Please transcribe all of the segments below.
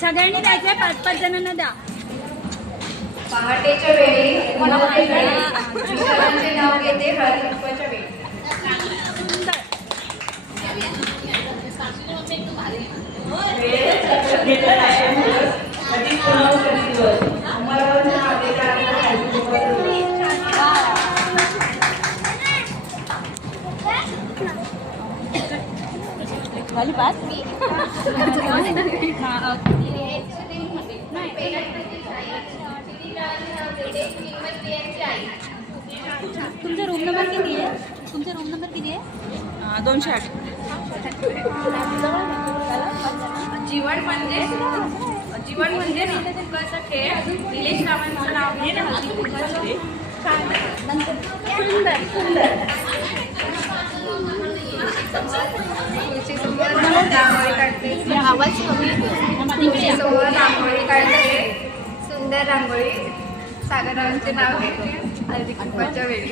सगळ्यांनी द्यायचे 5-5 जणांना द्या. पहाटेच्या वेळी विठ्ठलांचे नाव घेते हळदी कुंकवाच्या वेळी. वाली बात तुमचा रूम नंबर किती आहे? 208. जीवन म्हणजे हळदी कुंकवाचा खेळ. निलेश रावांचं नाव घेते हळदी कुंकवाचा खेळ. आवाज कमी रांगोळी काढते. सुंदर रांगोळी. सागरांचे नाव घेते हळदी कुंकवाच्या वेळी.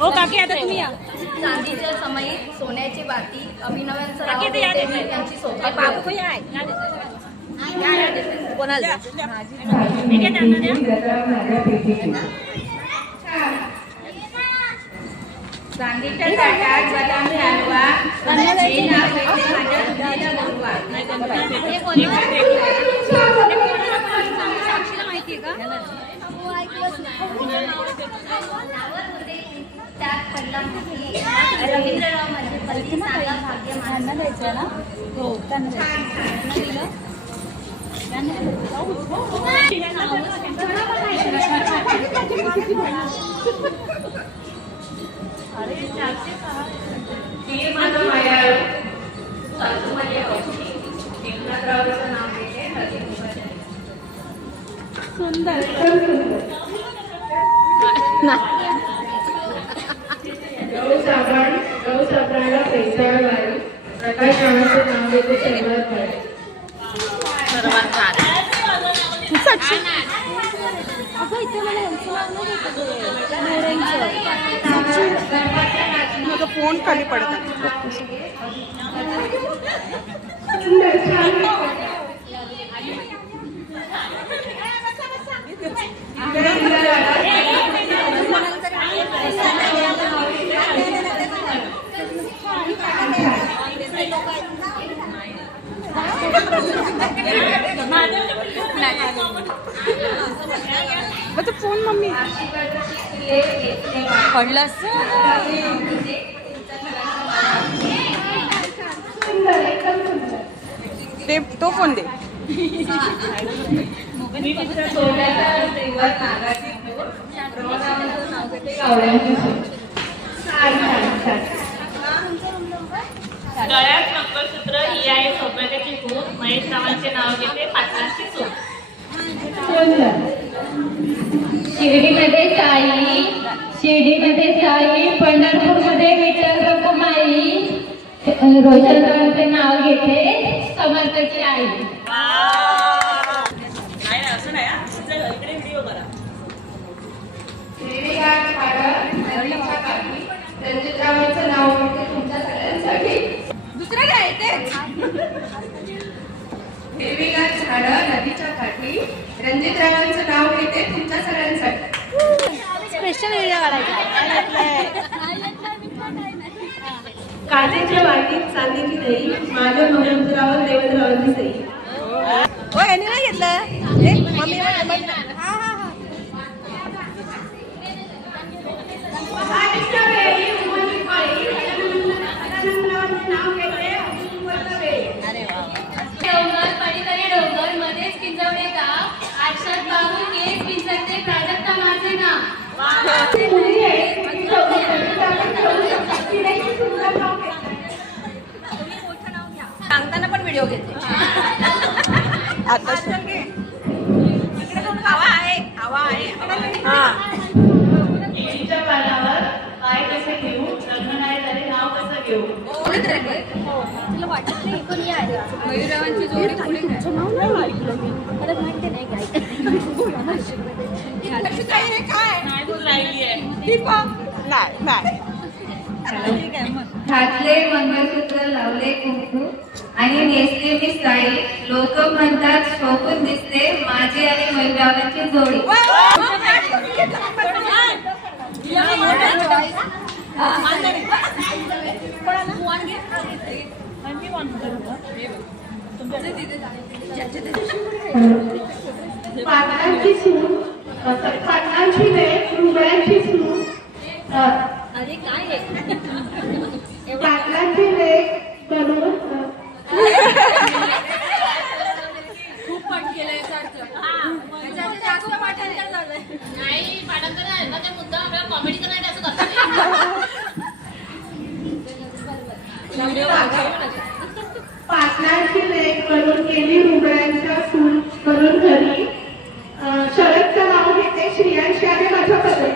ओ काकी आता तुम्ही या. चांदीच्या समयी सोन्याची बाती. अभिनवांचं नाव घेते त्यांची सोबत. कोणाला चांदीच्या ताटात बदामी हलवा. हे नाव घेते माझ्या दुधाच्या गोडवा. साक्षीला माहिती आहे का? त्यात पडला रवींद्रराव माझे पती सांगा भाग्य माझं. द्यायचं ना. हो त्यांना द्यायचं. सुंदर. गहू साबणाला पैसा वारी. प्रकाश रावांचं नाव घेते सर्वात भारी. साक्षी अगं इथे मला माझा फोन खाली पडत. फोन मम्मी पडलास. ते तो फोन दे. गळ्यात मंगळसूत्र ही आहे सौभाग्याची खूप. महेश रावांचे नाव घेते पाटलांची चूक. शिर्डीमध्ये साई. पंढरपूरमध्ये विठ्ठल रखुमाई. रोशनरावांचे नाव घेते समर्थाची आई. असं नाही इकडे व्हिडिओ करा. रणजितरावांचं नाव घेते तुमच्या सगळ्यांसाठी. दुसरं काय तेच. हिरवीगार झाडं नदीच्या काठी. रणजितरावांचं नाव घेते तुमच्या सगळ्यांसाठी. स्पेशल व्हिडिओ काढायचा. काचेच्या वाटीत चांदीची दही. माझ्या मंगळसूत्रावर देवेंद्ररावांची सही. हो यांनी नाही घेतलं. मम्मी डोंगर पलीकडे डोंगर मध्येच पिंजवणे गाव. आरशात पाहून केस पिंजरते प्राजक्ता माझे नाव. सांगताना पण व्हिडिओ घेते. आता हवा आहे. केळीच्या पानावर पाय कसे घेऊ. लग्न नाही झाले नाव कसं घेऊ. तुला वाटत नाही पण या मयुरावांची जोडी पुढे तुमचं नाव नाही ऐकलं मी मला माहिती नाही काय नाही बोल राहिली आहे. घातले मंगळसूत्र, लावले कुंकू आणि नेसले मी साडी. लोक म्हणतात शोभून दिसते माझी आणि मयुरावांची जोडी. पाटलांची सून, पाटलांची लेक, रुगड्यांची सून, अरे काय आहे पाटलांची लेक बनवून खूप पण केलं याचा अर्थ जास्त पाठांतर झालंय. नाही पाठांतर आहे ना ते मुद्दा आपल्याला कॉमेडी करायला असं करतात. पाटलांची लेक बनवून गेली रुगड्यांच्या सून करून घरी. शरदचं नाव घेते श्रियांशी आहे माझ्या पदरी.